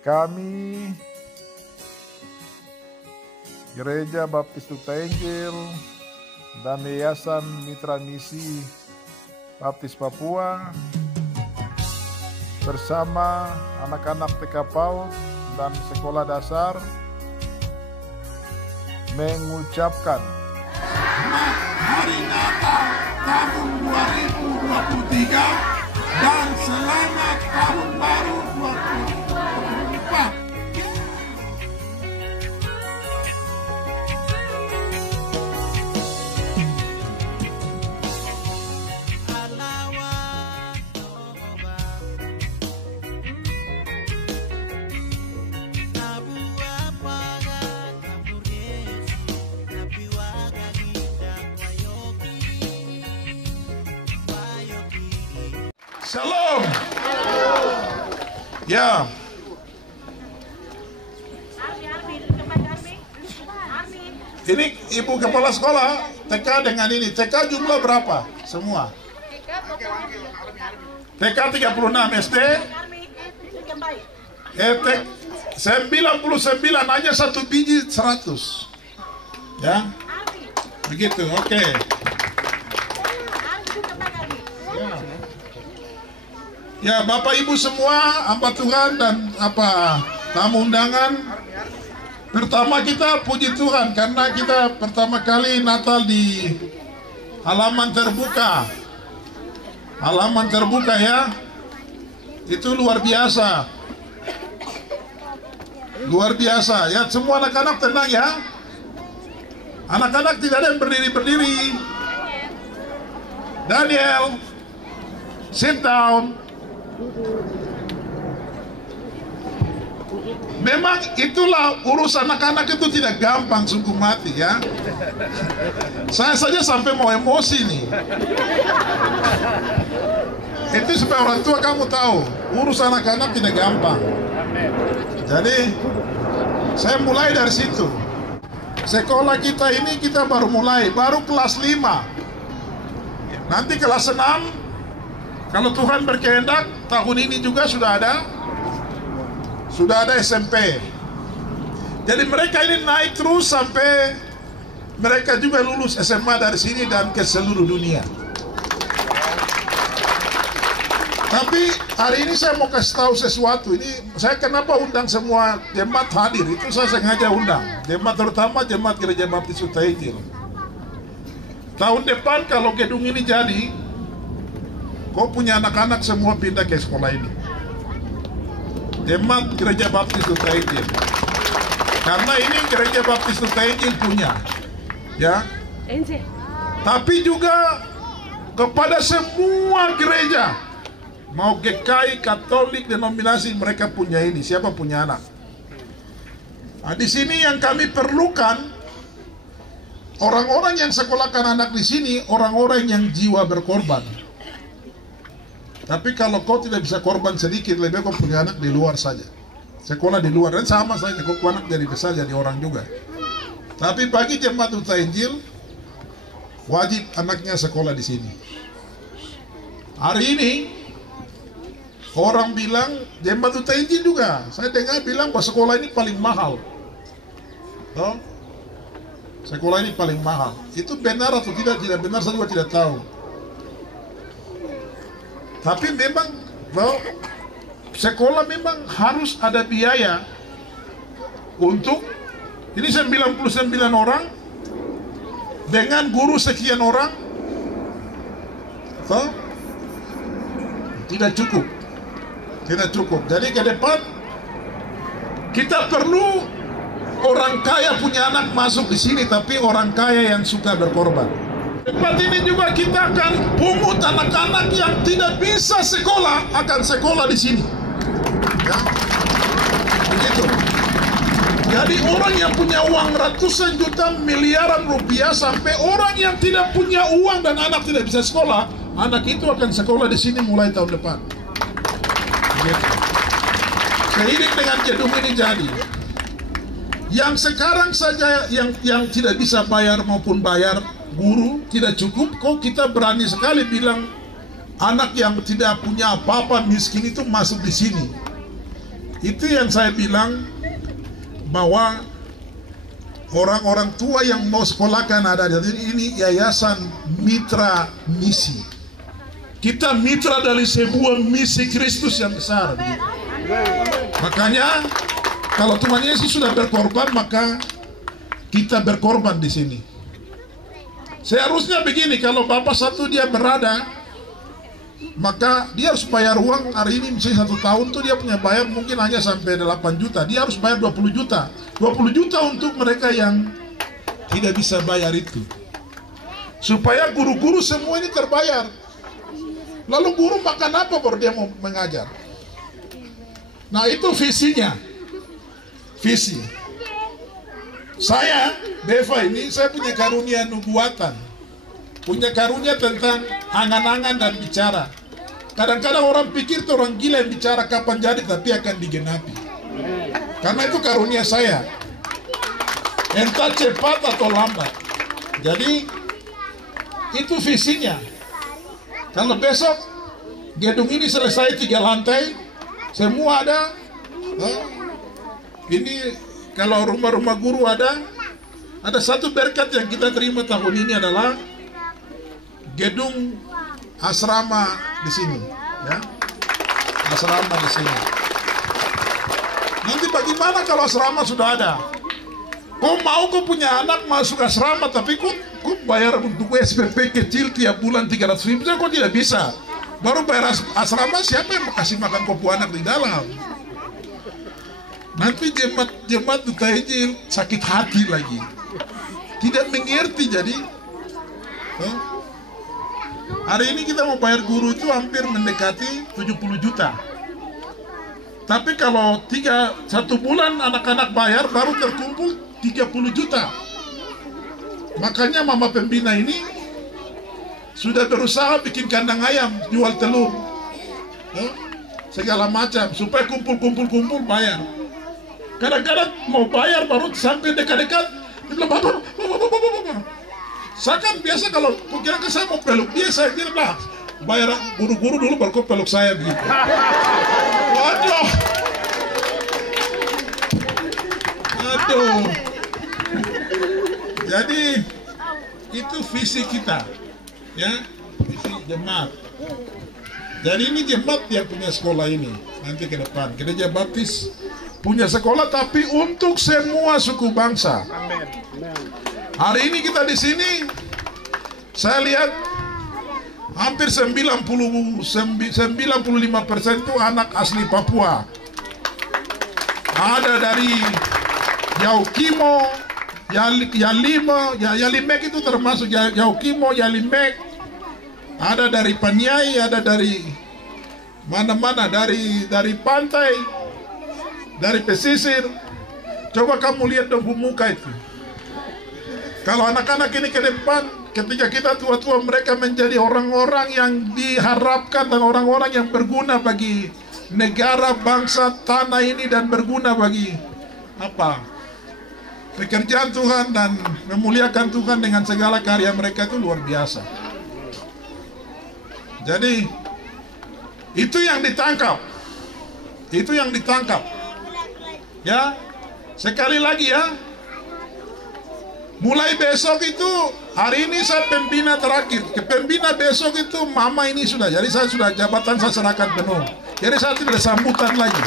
Kami Gereja Baptis Duta Injil dan Yayasan Mitra Misi Baptis Papua bersama anak-anak TK PAUD dan sekolah dasar mengucapkan Hari Natal tahun 2023 dan selamat tahun baru 2024. Shalom. Ya. Ini Ibu Kepala Sekolah TK dengan ini. TK jumlah berapa? Semua. TK 36 SD. 99 aja satu biji 100. Ya. Begitu. Oke. Ya, Bapak Ibu semua, hamba Tuhan dan tamu undangan. Pertama kita puji Tuhan karena kita pertama kali Natal di halaman terbuka. Halaman terbuka ya. Itu luar biasa. Luar biasa. Ya, semua anak-anak tenang ya. Anak-anak tidak ada yang berdiri-berdiri. Daniel, sit down. Memang itulah urusan anak-anak itu tidak gampang, sungguh mati ya. Saya saja sampai mau emosi nih. Itu supaya orang tua kamu tahu, urusan anak-anak tidak gampang. Jadi saya mulai dari situ. Sekolah kita ini kita baru mulai, baru kelas 5. Nanti kelas 6. Kalau Tuhan berkehendak, tahun ini juga sudah ada SMP. Jadi mereka ini naik terus sampai mereka juga lulus SMA dari sini dan ke seluruh dunia. Tapi hari ini saya mau kasih tahu sesuatu. Ini saya kenapa undang semua jemaat hadir, itu saya sengaja undang. Jemaat terutama jemaat Gereja Baptis Duta Injil. Tahun depan kalau gedung ini jadi, kau punya anak-anak semua pindah ke sekolah ini. Jemaat Gereja Baptis Duta Injil. Karena ini Gereja Baptis Duta Injil punya. Ya. Tapi juga kepada semua gereja, mau GKI, Katolik, denominasi, mereka punya ini. Siapa punya anak? Nah, di sini yang kami perlukan orang-orang yang sekolahkan anak di sini, orang-orang yang jiwa berkorban. Tapi kalau kau tidak bisa korban sedikit, lebih baik kau punya anak di luar saja. Sekolah di luar, dan sama saja, kau anak dari besar jadi orang juga. Tapi bagi jemaat Duta Injil, wajib anaknya sekolah di sini. Hari ini, orang bilang, jemaat Duta Injil juga, saya dengar bilang bahwa sekolah ini paling mahal. Oh? Sekolah ini paling mahal. Itu benar atau tidak? Tidak benar, saya juga tidak tahu. Tapi memang sekolah memang harus ada biaya untuk ini 99 orang dengan guru sekian orang. Tidak cukup. Tidak cukup. Jadi ke depan kita perlu orang kaya punya anak masuk di sini, tapi orang kaya yang suka berkorban. Tempat ini juga kita akan pungut anak-anak yang tidak bisa sekolah akan sekolah di sini. Ya, begitu. Jadi orang yang punya uang ratusan juta, miliaran rupiah, sampai orang yang tidak punya uang dan anak tidak bisa sekolah, anak itu akan sekolah di sini mulai tahun depan. Begitu. Seiring dengan gedung ini jadi, yang sekarang saja yang tidak bisa bayar maupun bayar guru tidak cukup, kok kita berani sekali bilang anak yang tidak punya apa-apa miskin itu masuk di sini. Itu yang saya bilang, bahwa orang-orang tua yang mau sekolahkan ada. Jadi ini yayasan mitra misi. Kita mitra dari sebuah misi Kristus yang besar. Makanya kalau Tuhan Yesus sudah berkorban, maka kita berkorban di sini. Seharusnya begini, kalau bapak satu dia berada, maka dia harus bayar uang hari ini misalnya 1 tahun tuh dia punya bayar mungkin hanya sampai 8 juta. Dia harus bayar 20 juta. 20 juta untuk mereka yang tidak bisa bayar itu. Supaya guru-guru semua ini terbayar. Lalu guru makan apa baru dia mau mengajar? Nah itu visinya. Visi. Saya, Deva ini, saya punya karunia nubuatan. Punya karunia tentang angan-angan dan bicara. Kadang-kadang orang pikir itu orang gila yang bicara kapan jadi, tapi akan digenapi. Karena itu karunia saya. Entah cepat atau lambat. Jadi itu visinya. Kalau besok gedung ini selesai 3 lantai, semua ada. Ini kalau rumah-rumah guru ada satu berkat yang kita terima tahun ini adalah gedung asrama di sini, ya. Asrama di sini. Nanti bagaimana kalau asrama sudah ada? Kau punya anak masuk asrama, tapi kau bayar untuk SPP kecil tiap bulan 300.000, kau tidak bisa. Baru bayar asrama, siapa yang kasih makan kau anak di dalam? Nanti jemaat Duta Injil sakit hati lagi, tidak mengerti. Jadi hari ini kita mau bayar guru itu hampir mendekati 70 juta. Tapi kalau 1 bulan anak-anak bayar baru terkumpul 30 juta. Makanya mama pembina ini sudah berusaha bikin kandang ayam, jual telur, segala macam supaya kumpul bayar. Kadang-kadang mau bayar baru sampai dekat-dekat, dia bilang, Bapak. Saya kan biasa kalau kira-kira saya mau peluk dia, saya kira lah bayar guru-guru dulu baru kau peluk saya begitu. Waduh. Aduh. Jadi itu visi kita, ya, visi jemaat. Jadi ini jemaat yang punya sekolah ini nanti ke depan. Gereja Baptis punya sekolah tapi untuk semua suku bangsa. Hari ini kita di sini, saya lihat hampir 95% itu anak asli Papua. Ada dari Yaukimo, Yalimek itu termasuk Yaukimo, Yalimek. Ada dari Paniai, ada dari mana-mana, dari pantai, dari pesisir. Coba kamu lihat dong muka itu. Kalau anak-anak ini ke depan, ketika kita tua-tua, mereka menjadi orang-orang yang diharapkan dan orang-orang yang berguna bagi negara, bangsa, tanah ini, dan berguna bagi pekerjaan Tuhan dan memuliakan Tuhan dengan segala karya mereka itu luar biasa. Jadi itu yang ditangkap. Itu yang ditangkap. Ya, sekali lagi ya. Mulai besok itu, hari ini saya pembina terakhir. Ke pembina besok itu mama ini sudah. Jadi saya sudah jabatan saya serahkan penuh. Jadi saya tidak sambutan lagi.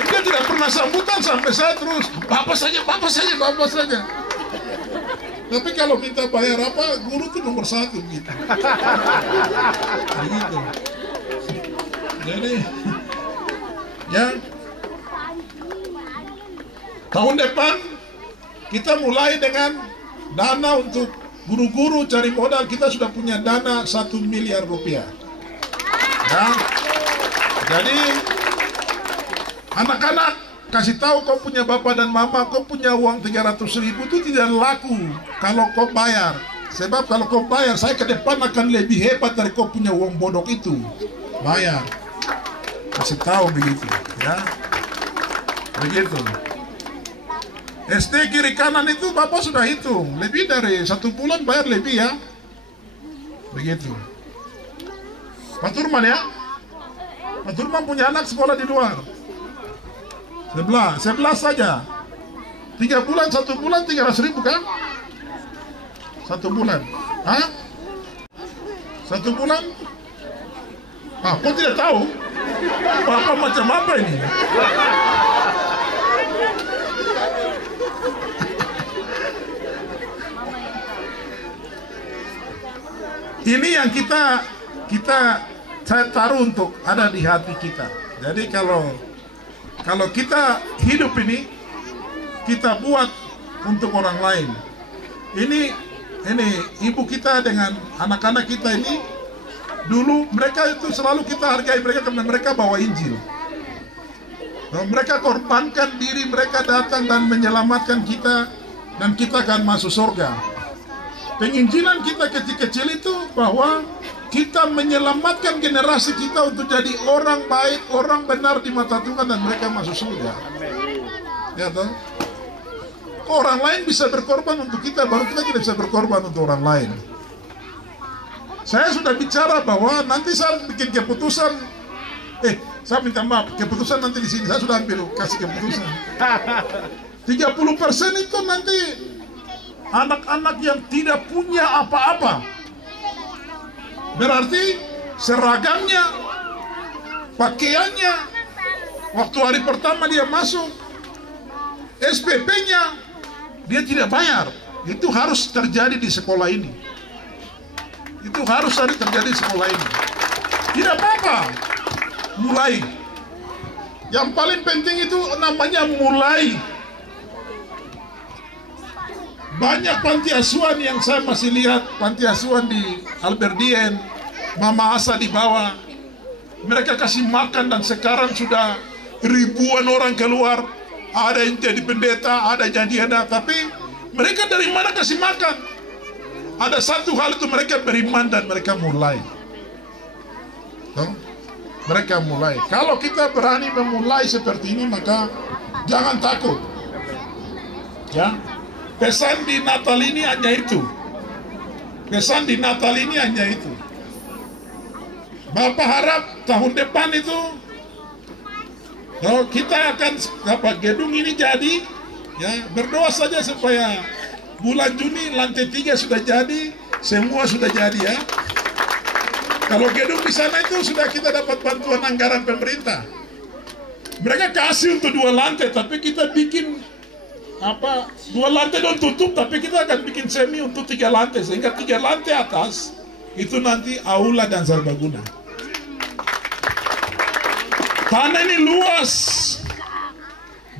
Dia tidak pernah sambutan sampai saya terus bapak saja. Tapi kalau minta bayar apa, guru itu nomor 1 gitu. Begitu. Jadi ya, tahun depan kita mulai dengan dana untuk guru-guru cari modal. Kita sudah punya dana 1 miliar rupiah. Ya. Jadi anak-anak kasih tahu kau punya bapak dan mama, kau punya uang 300.000 itu tidak laku kalau kau bayar. Sebab kalau kau bayar, saya ke depan akan lebih hebat dari kau punya uang bodoh itu. Bayar. Kasih tahu begitu, ya. Begitu. SD kiri kanan itu bapak sudah hitung, lebih dari 1 bulan bayar lebih ya. Begitu. Pak Turman ya. Pak Turman punya anak sekolah di luar. 11 saja. 3 bulan, 1 bulan 300.000 kan? 1 bulan. Hah? 1 bulan? Ah, kau tidak tahu? Bapak macam apa ini? Ini yang saya taruh untuk ada di hati kita. Jadi kalau kita hidup ini, kita buat untuk orang lain. Ini ibu kita dengan anak-anak kita ini, dulu mereka itu selalu kita hargai mereka karena mereka bawa Injil. Mereka korbankan diri, mereka datang dan menyelamatkan kita, dan kita akan masuk surga. Penginjilan kita kecil-kecil itu bahwa kita menyelamatkan generasi kita untuk jadi orang baik, orang benar di mata Tuhan, dan mereka masuk surga. Ya toh? Orang lain bisa berkorban untuk kita, baru kita tidak bisa berkorban untuk orang lain. Saya sudah bicara bahwa nanti saya bikin keputusan. Saya minta maaf, keputusan nanti di sini saya sudah ambil, kasih keputusan. 30% itu nanti anak-anak yang tidak punya apa-apa. Berarti seragamnya, pakaiannya, waktu hari pertama dia masuk, SPP-nya dia tidak bayar. Itu harus terjadi di sekolah ini. Itu harus terjadi di sekolah ini. Tidak apa-apa, mulai. Yang paling penting itu namanya mulai. Banyak panti asuhan yang saya masih lihat, panti asuhan di Alberdien, Mama Asa di bawah. Mereka kasih makan dan sekarang sudah ribuan orang keluar. Ada yang jadi pendeta, ada yang jadi tapi mereka dari mana kasih makan? Ada satu hal itu, mereka beriman dan mereka mulai. Mereka mulai. Kalau kita berani memulai seperti ini, maka jangan takut. Ya. Pesan di Natal ini hanya itu. Pesan di Natal ini hanya itu. Bapak harap tahun depan itu kita akan gedung ini jadi, ya, berdoa saja supaya bulan Juni lantai 3 sudah jadi, semua sudah jadi ya. Kalau gedung di sana itu sudah kita dapat bantuan anggaran pemerintah. Mereka kasih untuk 2 lantai, tapi kita bikin 2 lantai dan tutup, tapi kita akan bikin semi untuk 3 lantai, sehingga 3 lantai atas itu nanti aula dan serbaguna. Tanah ini luas,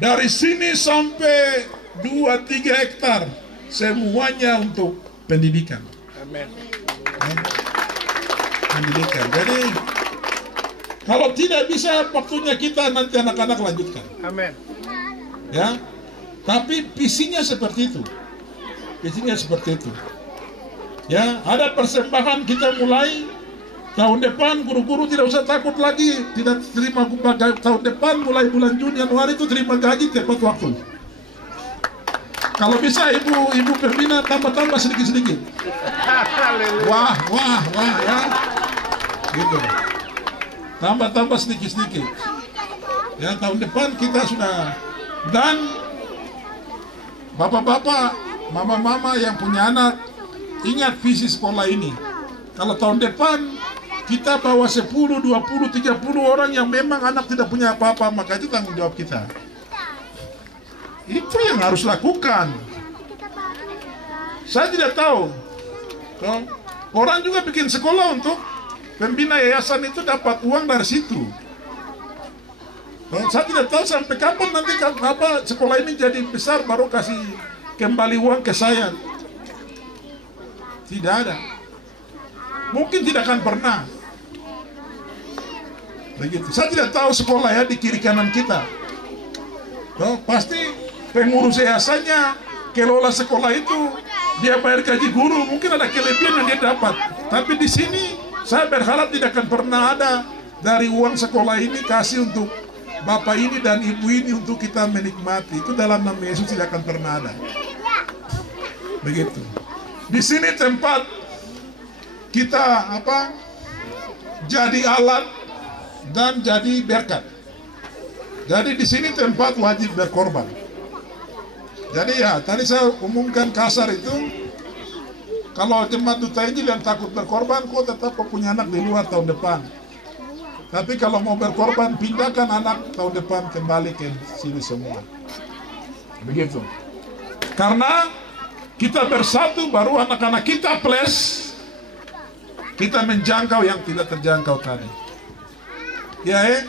dari sini sampai 2-3 hektar, semuanya untuk pendidikan. Amin. Pendidikan. Jadi kalau tidak bisa, waktunya kita nanti anak-anak lanjutkan. Amin. Ya. Tapi visinya seperti itu. Visinya seperti itu. Ya, ada persembahan kita mulai tahun depan, guru-guru tidak usah takut lagi, tidak terima tahun depan mulai bulan Juni Januari itu terima gaji tepat waktu. Kalau bisa ibu pembina tambah sedikit-sedikit. Wah ya. Gitu. Tambah sedikit-sedikit. Ya, tahun depan kita sudah, dan bapak-bapak, mama-mama yang punya anak, ingat visi sekolah ini. Kalau tahun depan kita bawa 10, 20, 30 orang yang memang anak tidak punya apa-apa, maka itu tanggung jawab kita. Itu yang harus lakukan. Saya tidak tahu. Orang juga bikin sekolah untuk pembina yayasan itu dapat uang dari situ. Saya tidak tahu sampai kapan nanti sekolah ini jadi besar baru kasih kembali uang ke saya. Tidak ada. Mungkin tidak akan pernah. Begitu. Saya tidak tahu sekolah ya di kiri kanan kita. Pasti pengurus yayasannya kelola sekolah itu, dia bayar gaji guru, mungkin ada kelebihan yang dia dapat. Tapi di sini saya berharap tidak akan pernah ada dari uang sekolah ini kasih untuk bapak ini dan ibu ini untuk kita menikmati. Itu dalam nama Yesus tidak akan pernah ada. Begitu. Di sini tempat kita jadi alat dan jadi berkat. Jadi di sini tempat wajib berkorban. Jadi ya, tadi saya umumkan kasar itu, kalau jemaat Duta Injil yang takut berkorban, kok tetap punya anak di luar tahun depan. Tapi kalau mau berkorban, pindahkan anak tahun depan kembali ke sini semua. Begitu. Karena kita bersatu, baru anak-anak kita plus, kita menjangkau yang tidak terjangkau tadi. Ya,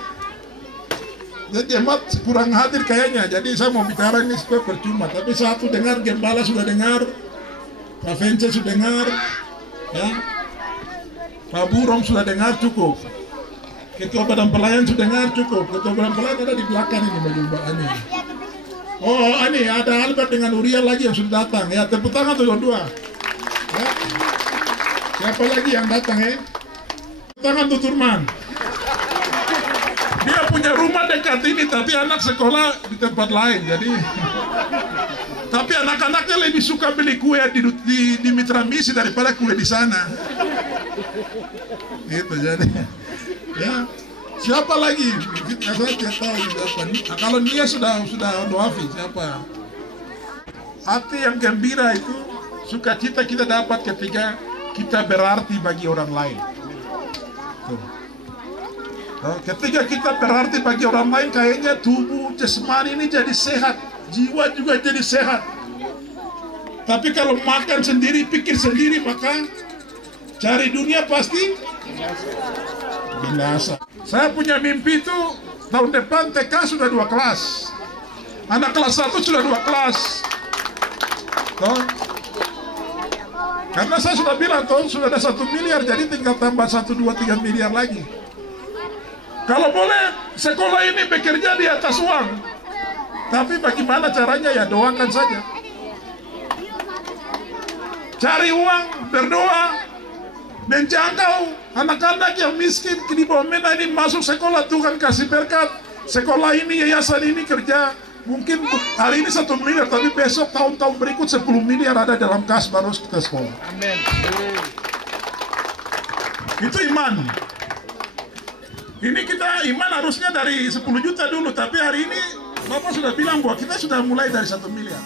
jadi jemaat kurang hadir kayaknya. Jadi saya mau bicara ini supaya percuma. Tapi satu dengar, Gembala sudah dengar, Pak Vence sudah dengar, ya, Pak Burom sudah dengar, cukup. Ketua Badan Pelayan sudah dengar, cukup. Ketua Badan Pelayan ada di belakang ini baju ini. Oh, ini ada Albert dengan Uriel lagi yang sudah datang. Ya, tepuk tangan tuh dua. Ya. Siapa lagi yang datang ya? Tepuk tangan tuh Turman. Dia punya rumah dekat ini, tapi anak sekolah di tempat lain. Jadi, tapi anak-anaknya lebih suka beli kue di Mitra Misi daripada kue di sana. Gitu jadi. Ya, siapa lagi? Saya tidak tahu siapa. Nah, kalau dia sudah doafi siapa? Hati yang gembira itu sukacita kita dapat ketika kita berarti bagi orang lain. Tuh. Ketika kita berarti bagi orang lain, kayaknya tubuh jasmani ini jadi sehat, jiwa juga jadi sehat. Tapi kalau makan sendiri, pikir sendiri, maka cari dunia pasti binasa. Saya punya mimpi itu tahun depan TK sudah 2 kelas, anak kelas 1 sudah 2 kelas. Karena saya sudah bilang sudah ada 1 miliar, jadi tinggal tambah 1, 2, 3 miliar lagi. Kalau boleh sekolah ini bekerja di atas uang, tapi bagaimana caranya ya doakan saja. Cari uang, berdoa, menjangkau anak-anak yang miskin di bawah MENA ini masuk sekolah. Tuhan kasih berkat, sekolah ini, yayasan ini kerja. Mungkin hari ini 1 miliar, tapi besok tahun-tahun berikut 10 miliar ada dalam kas baru kita sekolah. Amin. Itu iman. Ini kita iman harusnya dari 10 juta dulu, tapi hari ini Bapak sudah bilang bahwa kita sudah mulai dari 1 miliar.